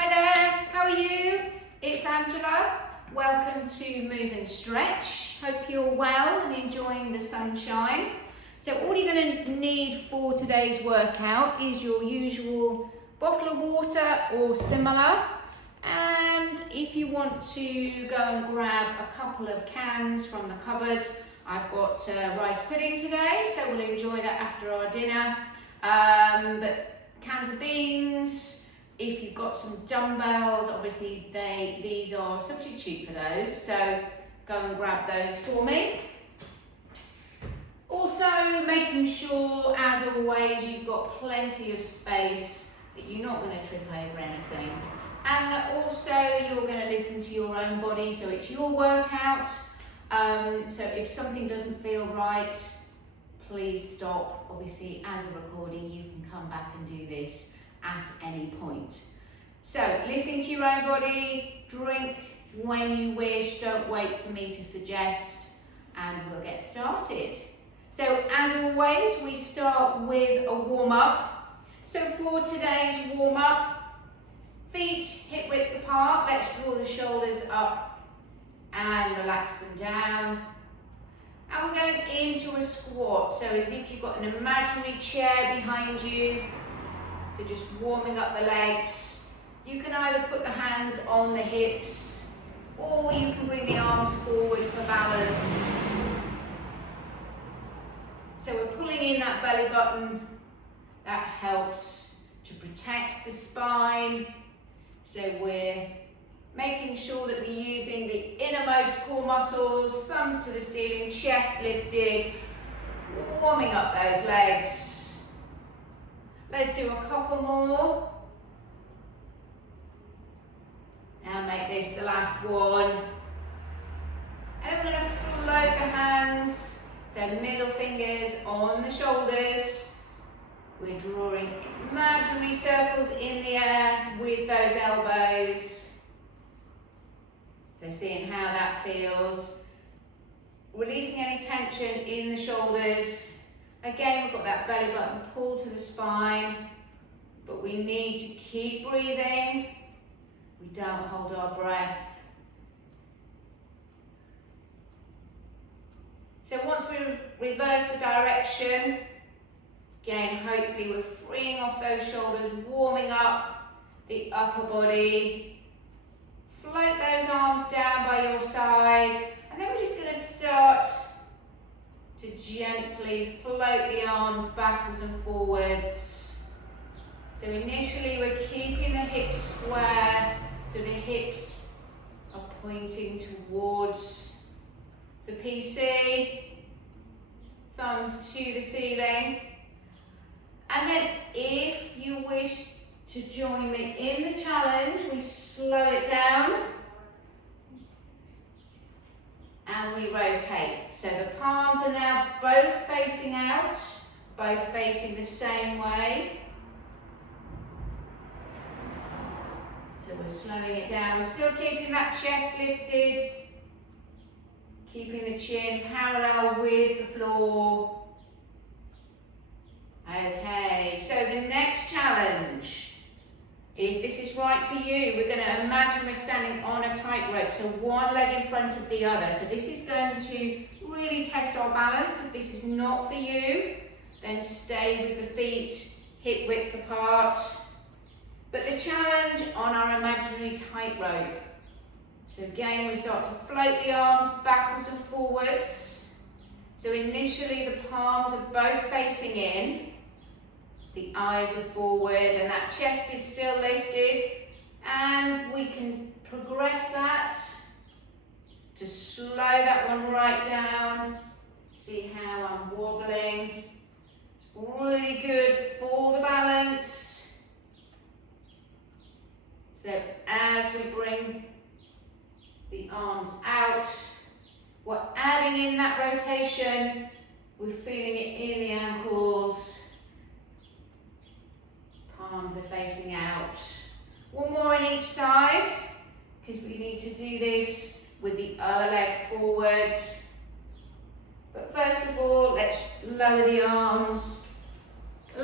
Hi there, how are you? It's Angela. Welcome to Move and Stretch. Hope you're well and enjoying the sunshine. So all you're going to need for today's workout is your usual bottle of water or similar. And if you want to go and grab a couple of cans from the cupboard, I've got rice pudding today, so we'll enjoy that after our dinner. But cans of beans. If you've got some dumbbells, obviously these are a substitute for those, so go and grab those for me. Also making sure, as always, you've got plenty of space, that you're not going to trip over anything. And that also you're going to listen to your own body, so it's your workout. So if something doesn't feel right, please stop. Obviously, as a recording, you can come back and do this at any point. So listening to your own body, drink when you wish, don't wait for me to suggest, and we'll get started. So as always, we start with a warm-up. So for today's warm-up, feet hip width apart, let's draw the shoulders up and relax them down. And we're going into a squat, so as if you've got an imaginary chair behind you. So just warming up the legs. You can either put the hands on the hips or you can bring the arms forward for balance. So we're pulling in that belly button. That helps to protect the spine. So we're making sure that we're using the innermost core muscles, thumbs to the ceiling, chest lifted, warming up those legs. Let's do a couple more. Now make this the last one. And then we're going to float the hands, so middle fingers on the shoulders. We're drawing imaginary circles in the air with those elbows. So seeing how that feels. Releasing any tension in the shoulders. Again, we've got that belly button pulled to the spine, but we need to keep breathing. We don't hold our breath. So once we reverse the direction, again, hopefully we're freeing off those shoulders, warming up the upper body. Float those arms down by your side, and then we're just going to start to gently float the arms backwards and forwards. So initially we're keeping the hips square, so the hips are pointing towards the PC, thumbs to the ceiling. And then if you wish to join me in the challenge, we slow it down. And we rotate. So the palms are now both facing out, both facing the same way. So we're slowing it down. We're still keeping that chest lifted, keeping the chin parallel with the floor. Okay, so the next challenge. If this is right for you, we're going to imagine we're standing on a tightrope, so one leg in front of the other. So this is going to really test our balance. If this is not for you, then stay with the feet hip width apart. But the challenge on our imaginary tightrope. So again, we start to float the arms backwards and forwards. So initially the palms are both facing in. The eyes are forward and that chest is still lifted, and we can progress that to slow that one right down. See how I'm wobbling. It's really good for the balance. So as we bring the arms out, we're adding in that rotation. We're feeling it in the ankles. Palms are facing out. One more on each side, because we need to do this with the other leg forward. But first of all, let's lower the arms,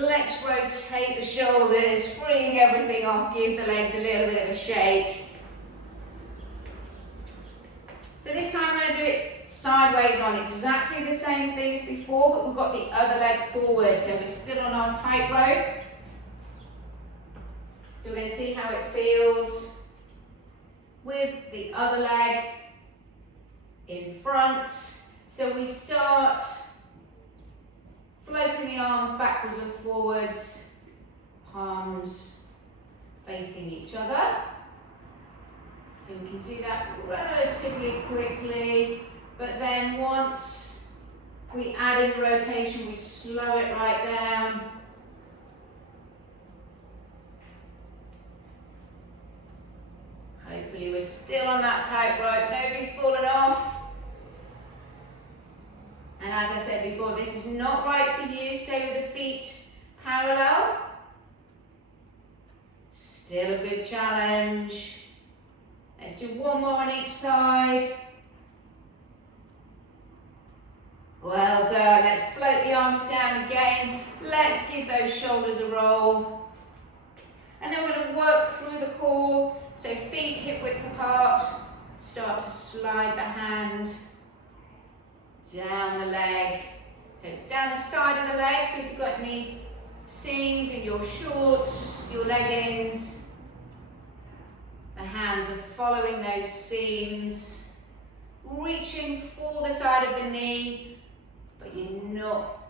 let's rotate the shoulders, freeing everything off, give the legs a little bit of a shake. So this time I'm going to do it sideways on exactly the same thing as before, but we've got the other leg forward, so we're still on our tightrope. So we're going to see how it feels with the other leg in front. So we start floating the arms backwards and forwards, palms facing each other. So we can do that relatively quickly, but then once we add in the rotation, we slow it right down. Hopefully we're still on that tightrope, nobody's fallen off. And as I said before, this is not right for you. Stay with the feet parallel. Still a good challenge. Let's do one more on each side. Well done. Let's float the arms down again. Let's give those shoulders a roll. And then we're going to work through the core. So feet hip width apart. Start to slide the hand down the leg. So it's down the side of the leg. So if you've got any seams in your shorts, your leggings, the hands are following those seams, reaching for the side of the knee, but you're not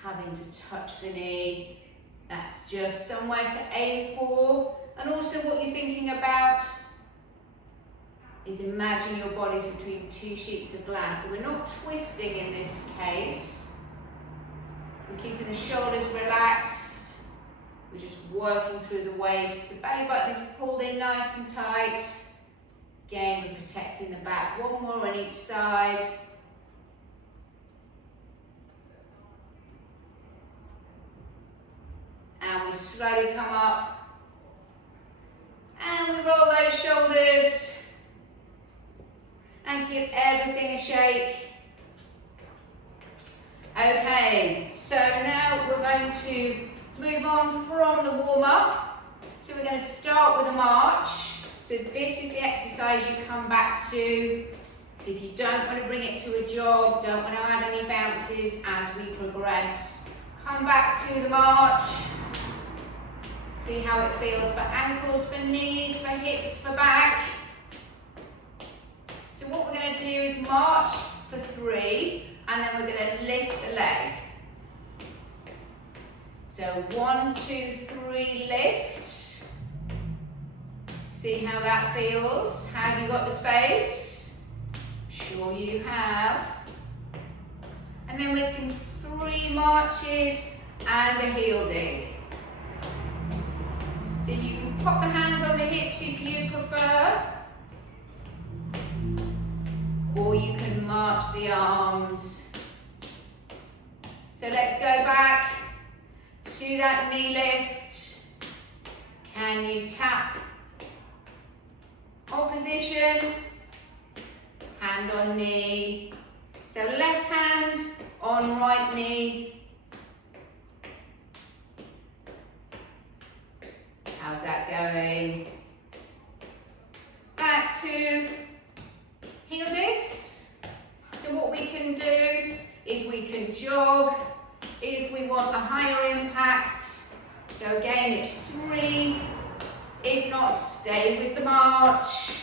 having to touch the knee. That's just somewhere to aim for. And also what you're thinking about is imagine your body's between two sheets of glass. So we're not twisting in this case. We're keeping the shoulders relaxed. We're just working through the waist. The belly button is pulled in nice and tight. Again, we're protecting the back. One more on each side. And we slowly come up. And we roll those shoulders. And give everything a shake. Okay, so now we're going to move on from the warm-up. So we're going to start with a march. So this is the exercise you come back to. So if you don't want to bring it to a jog, don't want to add any bounces as we progress, come back to the march. See how it feels for ankles, for knees, for hips, for back. So what we're going to do is march for 3, and then we're going to lift the leg. So 1, 2, 3, lift. See how that feels? Have you got the space? Sure you have. And then we can 3 marches and a heel dig. So you can pop the hands on the hips if you prefer. Or you can march the arms. So let's go back to that knee lift. Can you tap opposition? Hand on knee. So left hand on right knee. How's that going? Back to heel digs. So what we can do is we can jog if we want a higher impact. So again, it's 3. If not, stay with the march.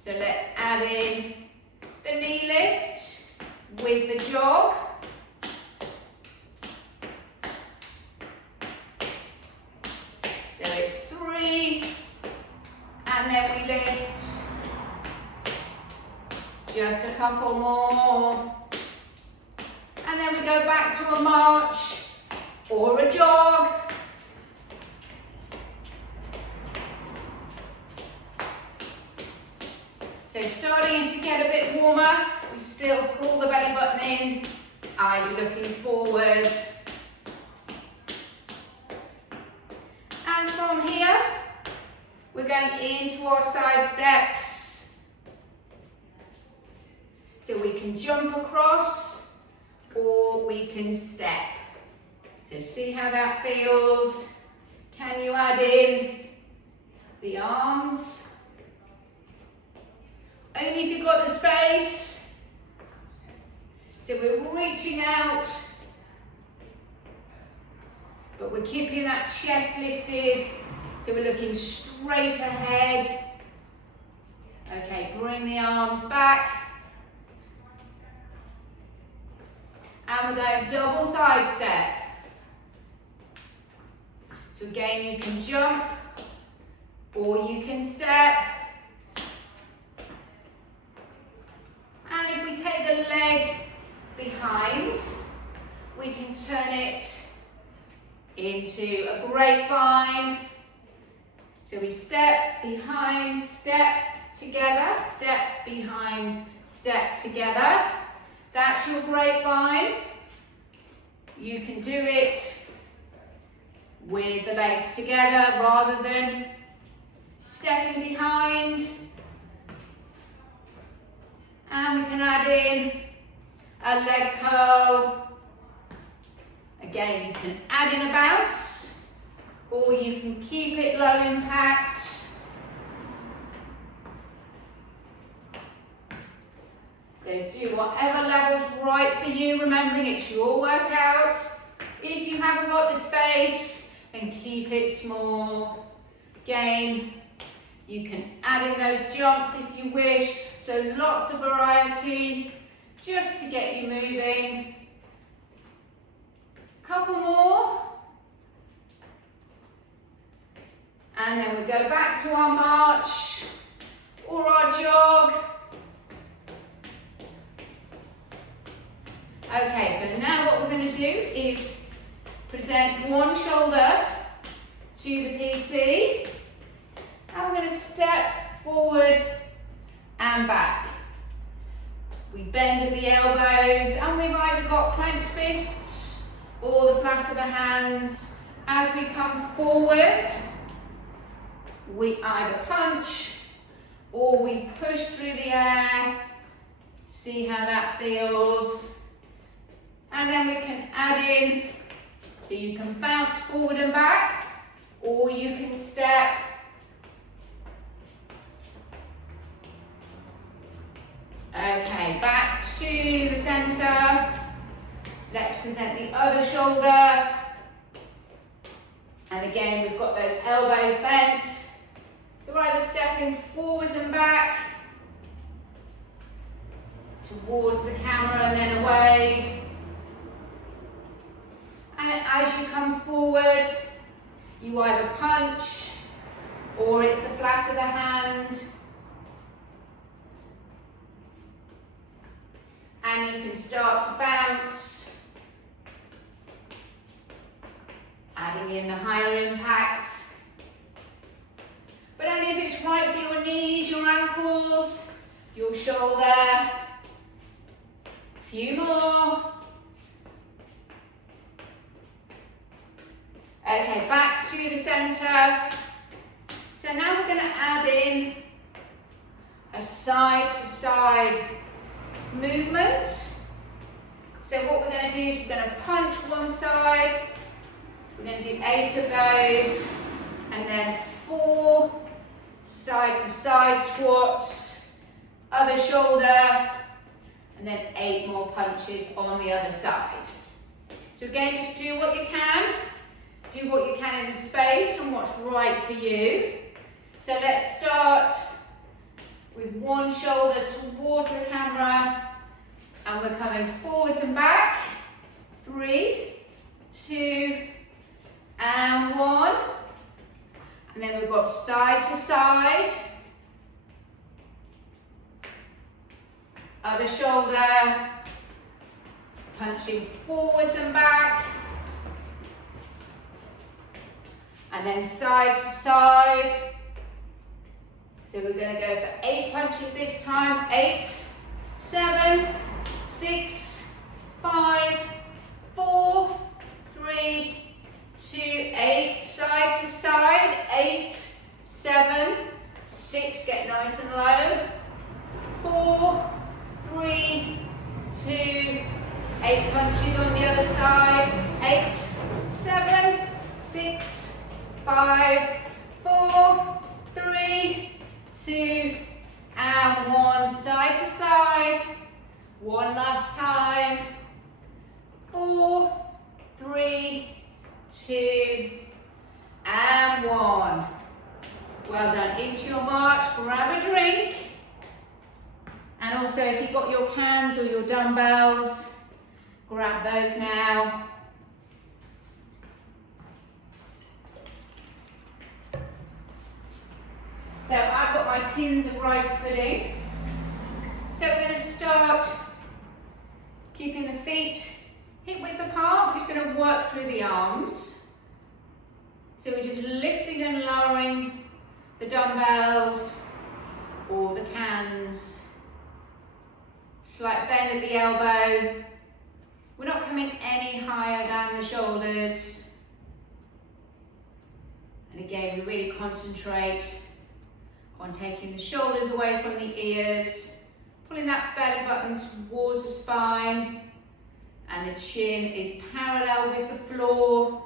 So let's add in the knee lift with the jog. So it's 3, and then we lift. Just a couple more. And then we go back to a march or a jog. So starting to get a bit warmer, we still pull the belly button in, eyes are looking forward. And from here, we're going into our side steps. So we can jump across or we can step. So see how that feels. Can you add in the arms? Only if you've got the space. So we're reaching out, but we're keeping that chest lifted. So we're looking straight ahead. Okay, bring the arms back. And we're going double side step. So again, you can jump or you can step. And if we take the leg behind, we can turn it into a grapevine. So we step behind, step together, step behind, step together. That's your grapevine. You can do it with the legs together rather than stepping behind. And we can add in a leg curl. Again, you can add in a bounce or you can keep it low impact. So do whatever level's right for you, remembering it's your workout. If you haven't got the space, then keep it small. Again, you can add in those jumps if you wish. So lots of variety just to get you moving. Couple more. And then we go back to our march or our jog. Okay, so now what we're going to do is present one shoulder to the PC. And we're going to step forward and back. We bend at the elbows and we've either got clenched fists or the flat of the hands. As we come forward, we either punch or we push through the air. See how that feels. And then we can add in, so you can bounce forward and back or you can step. Okay, back to the center. Let's present the other shoulder. And again, we've got those elbows bent. So we're either stepping forwards and back, towards the camera and then away. And as you come forward, you either punch or it's the flat of the hand. And you can start to bounce, adding in the higher impact. But only if it's right for your knees, your ankles, your shoulder. A few more. Okay, back to the center. So now we're going to add in a side to side movement. So what we're going to do is we're going to punch one side. We're going to do 8 of those and then 4 side to side squats, other shoulder, and then 8 more punches on the other side. So again, just do what you can. Do what you can in the space and what's right for you. So let's start with one shoulder towards the camera and we're coming forwards and back. 3, 2, and 1. And then we've got side to side. Other shoulder. Punching forwards and back. And then side to side. So we're going to go for 8 punches this time. 8, 7, 6, 5, 4, 3, 2, 8. Side to side. 8, 7, 6. Get nice and low. 4, 3, on the other side. 8, 7, 6, 5, 4, 3, 2, and 1. Side to side. One last time. 4, 3, 2, and 1. Well done. Into your march, grab a drink. And also if you've got your cans or your dumbbells, grab those now. So I've got my tins of rice pudding. So we're going to start keeping the feet hip width apart. We're just going to work through the arms. So we're just lifting and lowering the dumbbells or the cans. Slight bend at the elbow. We're not coming any higher than the shoulders. And again, we really concentrate on taking the shoulders away from the ears, pulling that belly button towards the spine, and the chin is parallel with the floor.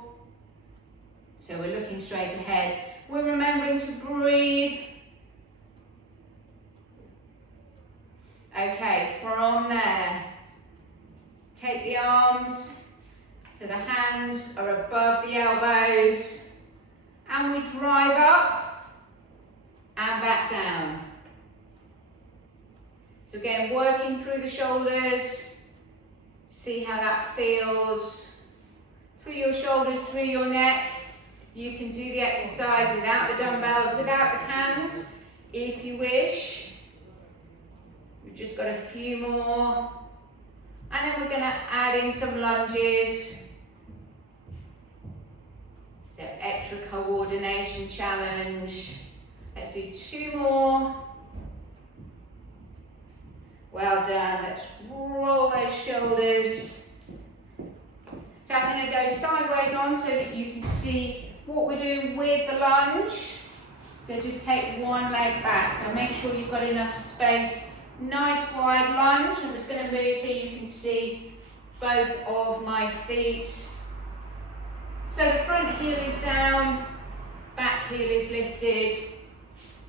So we're looking straight ahead. We're remembering to breathe. Okay, from there, take the arms so the hands are above the elbows, and we drive up and back down. So again, working through the shoulders, see how that feels through your shoulders, through your neck. You can do the exercise without the dumbbells, without the cans, if you wish. We've just got a few more. And then we're going to add in some lunges. So extra coordination challenge. Let's do 2 more. Well done. Let's roll those shoulders. So I'm going to go sideways on so that you can see what we're doing with the lunge. So just take one leg back. So make sure you've got enough space. Nice wide lunge. I'm just going to move so you can see both of my feet. So the front heel is down, back heel is lifted.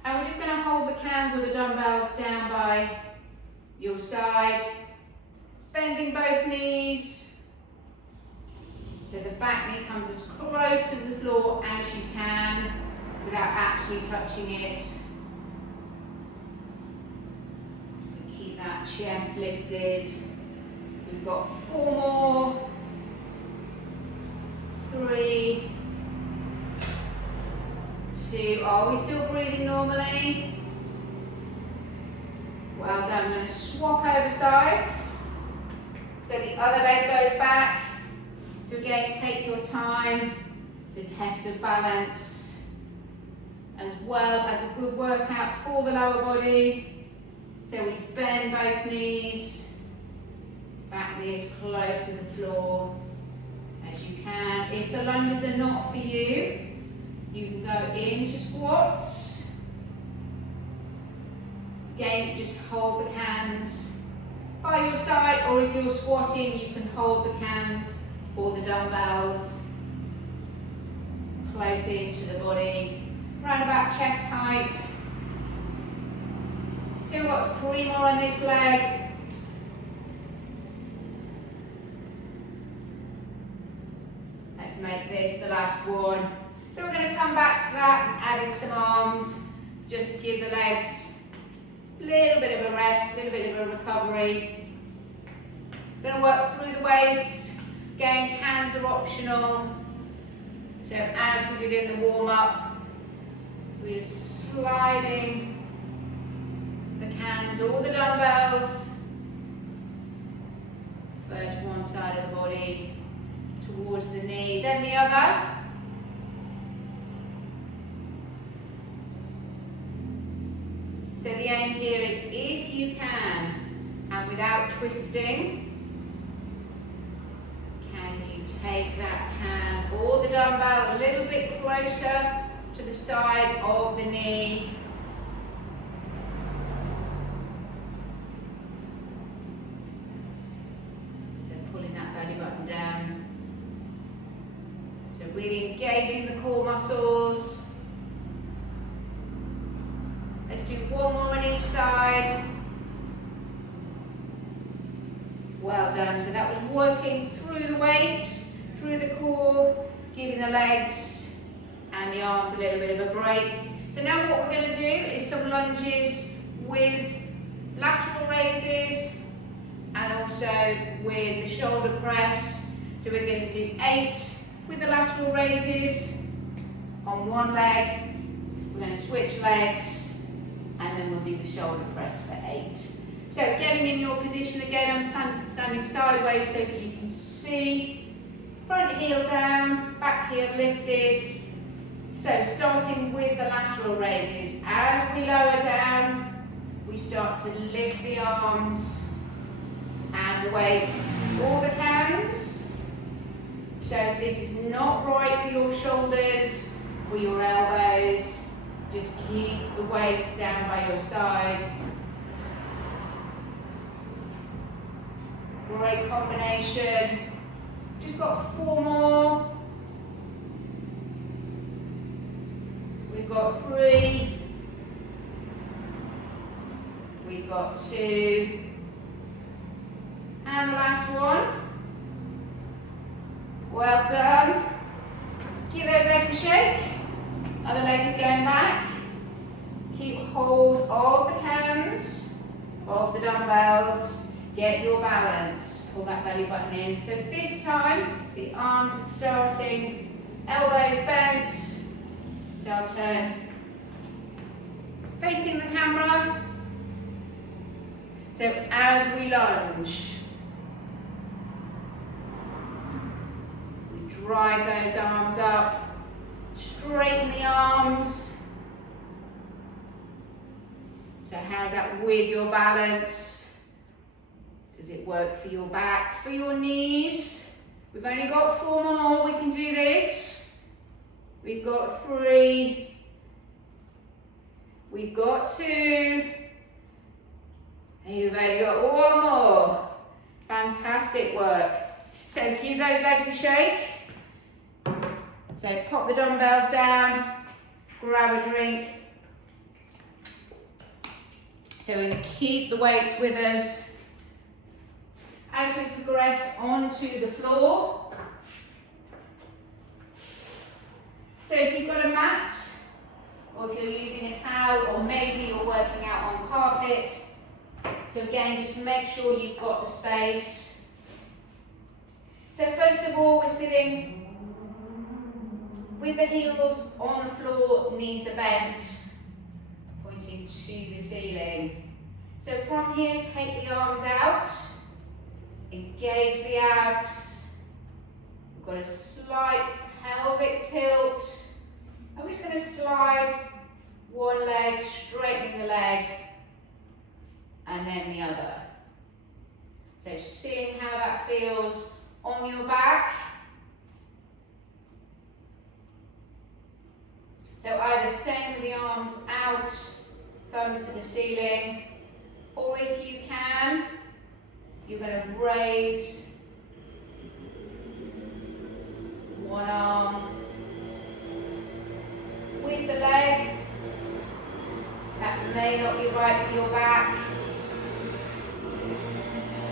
And we're just going to hold the cans or the dumbbells down by your side. Bending both knees. So the back knee comes as close to the floor as you can without actually touching it. That chest lifted. We've got 4 more. 3, 2. Are we still breathing normally? Well done. I'm going to swap over sides. So the other leg goes back. So again, take your time. It's a test of balance, as well as a good workout for the lower body. So we bend both knees, back knee as close to the floor as you can. If the lunges are not for you, you can go into squats. Again, just hold the cans by your side, or if you're squatting, you can hold the cans or the dumbbells close into the body, around about chest height. So we've got 3 more on this leg. Let's make this the last one. So we're going to come back to that, adding some arms, just to give the legs a little bit of a rest, a little bit of a recovery. We're going to work through the waist. Again, hands are optional. So as we did in the warm-up, we're just sliding the cans or the dumbbells. First one side of the body towards the knee, then the other. So the aim here is, if you can, and without twisting, can you take that can or the dumbbell a little bit closer to the side of the knee. really engaging the core muscles. Let's do one more on each side. Well done. So that was working through the waist, through the core, giving the legs and the arms a little bit of a break. So now what we're going to do is some lunges with lateral raises and also with the shoulder press. So we're going to do 8 with the lateral raises on one leg. We're going to switch legs and then we'll do the shoulder press for 8. So getting in your position again, I'm standing sideways so that you can see. Front heel down, back heel lifted. So starting with the lateral raises, as we lower down, we start to lift the arms and the weights or the hands. So if this is not right for your shoulders, for your elbows, just keep the weights down by your side. Great combination. Just got 4 more. We've got 3. We've got 2. And the last one. Well done. Give those legs a shake. Other leg is going back. Keep hold of the hands, of the dumbbells. Get your balance. Pull that belly button in. So this time, the arms are starting, elbows bent. So I'll turn facing the camera. So as we lunge, we drive those arms up, straighten the arms. So how's that with your balance? Does it work for your back, for your knees? We've only got 4 more, we can do this. We've got 3. We've got 2. You've only got 1 more. Fantastic work. So give those legs a shake. So pop the dumbbells down, grab a drink. So we're going to keep the weights with us as we progress onto the floor. So if you've got a mat, or if you're using a towel, or maybe you're working out on carpet, so again, just make sure you've got the space. So first of all, we're sitting with the heels on the floor, knees are bent, pointing to the ceiling. So from here, take the arms out. Engage the abs. We've got a slight pelvic tilt. I'm just going to slide one leg, straightening the leg, and then the other. So seeing how that feels on your back. So either staying with the arms out, thumbs to the ceiling, or if you can, you're going to raise one arm with the leg. That may not be right for your back.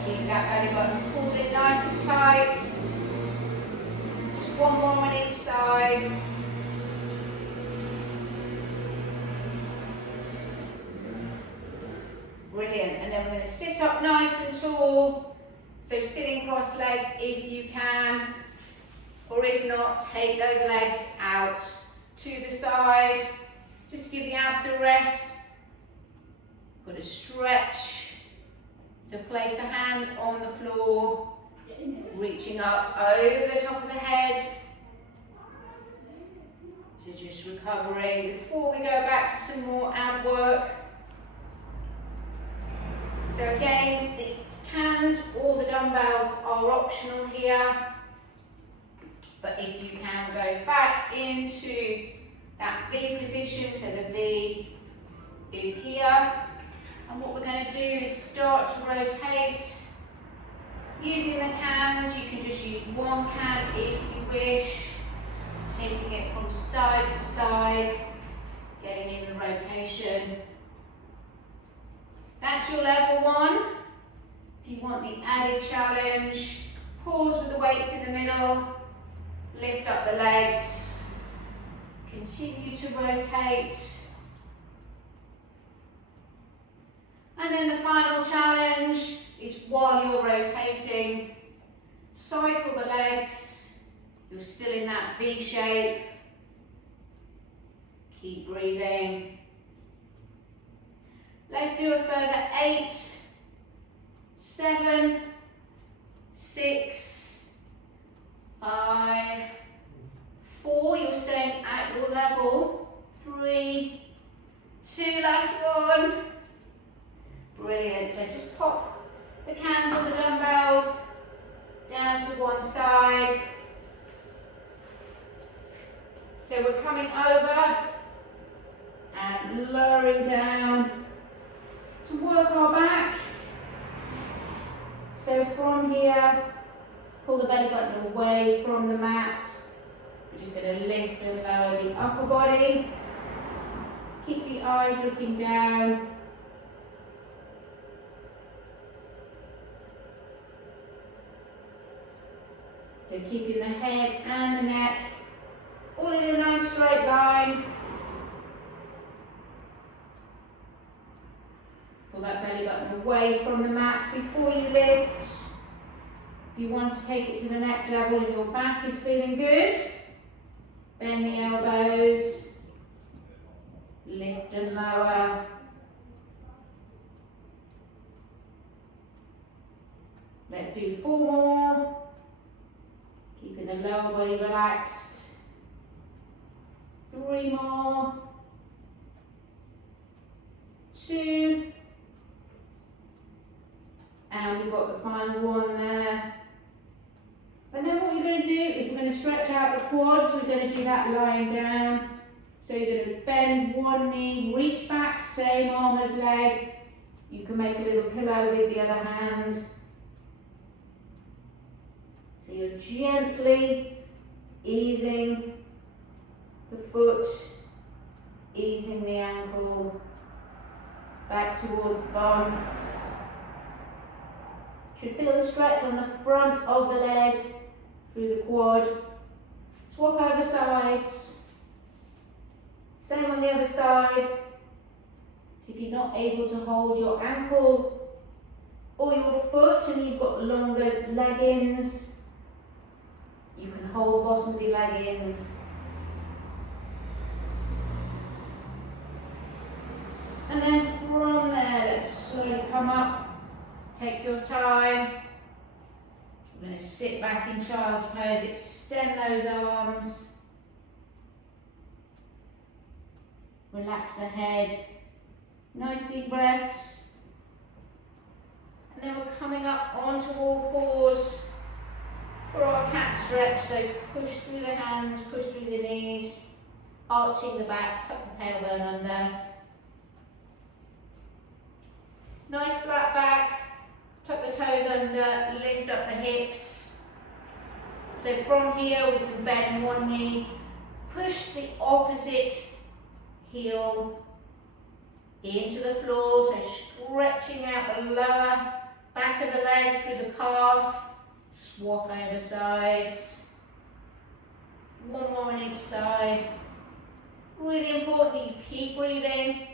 Keep that belly button pulled in nice and tight. Just 1 more on each side. Brilliant. And then we're going to sit up nice and tall. So sitting cross-legged if you can, or if not, take those legs out to the side, just to give the abs a rest. Got to stretch. So place the hand on the floor, reaching up over the top of the head. So just recovering before we go back to some more ab work. So again, the cans or the dumbbells are optional here, but if you can go back into that V position, so the V is here, and what we're going to do is start to rotate. Using the cans, you can just use one can if you wish, from side to side, getting in the rotation. That's your level one. If you want the added challenge, pause with the weights in the middle, lift up the legs, continue to rotate. And then the final challenge is while you're rotating, cycle the legs. You're still in that V shape. Keep breathing. Let's do a further 8, 7, 6, 5, 4. You're staying at your level. 3, 2, last one. Brilliant. So just pop the cans on the dumbbells down to one side. So we're coming over and lowering down to work our back. So from here, pull the belly button away from the mat. We're just going to lift and lower the upper body. Keep the eyes looking down. So keeping the head and the neck all in a nice straight line. Pull that belly button away from the mat before you lift. If you want to take it to the next level and your back is feeling good, bend the elbows, lift and lower. Let's do 4 more. Keeping the lower body relaxed. 3 more. 2. And we've got the final one there. And then what we're going to do is we're going to stretch out the quads. We're going to do that lying down. So you're going to bend one knee, reach back, same arm as leg. You can make a little pillow with the other hand. So you're gently easing the foot, easing the ankle, back towards the bum. Should feel the stretch on the front of the leg, through the quad. Swap over sides. Same on the other side. So if you're not able to hold your ankle or your foot and you've got longer leggings, you can hold bottom of the leggings. And then from there, let's slowly come up. Take your time. We're going to sit back in child's pose, extend those arms. Relax the head. Nice deep breaths. And then we're coming up onto all fours for our cat stretch. So push through the hands, push through the knees, arching the back, tuck the tailbone under. Nice flat back. Tuck the toes under, lift up the hips. So from here we can bend one knee, push the opposite heel into the floor, so stretching out the lower back of the leg through the calf, swap over sides. One more on each side. Really important you keep breathing.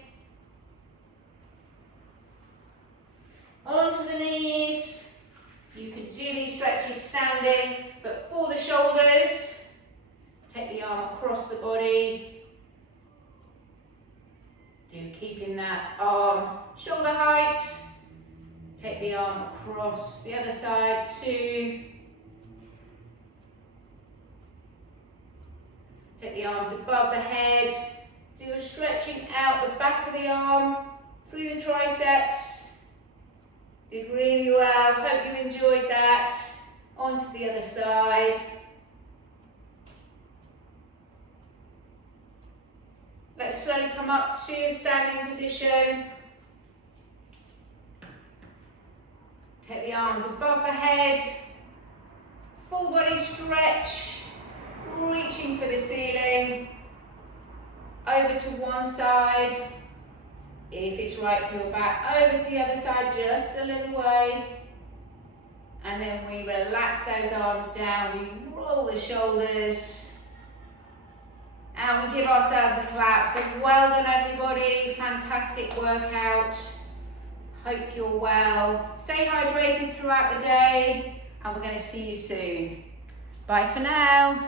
Onto the knees. You can do these stretches standing, but for the shoulders, take the arm across the body. Keeping that arm shoulder height. Take the arm across the other side too. Take the arms above the head. So you're stretching out the back of the arm through the triceps. Did really well. Hope you enjoyed that. Onto the other side. Let's slowly come up to a standing position. Take the arms above the head. Full body stretch. reaching for the ceiling, over to one side, if it's right for your back, over to the other side, just a little way, and then we relax those arms down, we roll the shoulders, and we give ourselves a clap. So well done everybody, fantastic workout, hope you're well, stay hydrated throughout the day, and we're going to see you soon. Bye for now.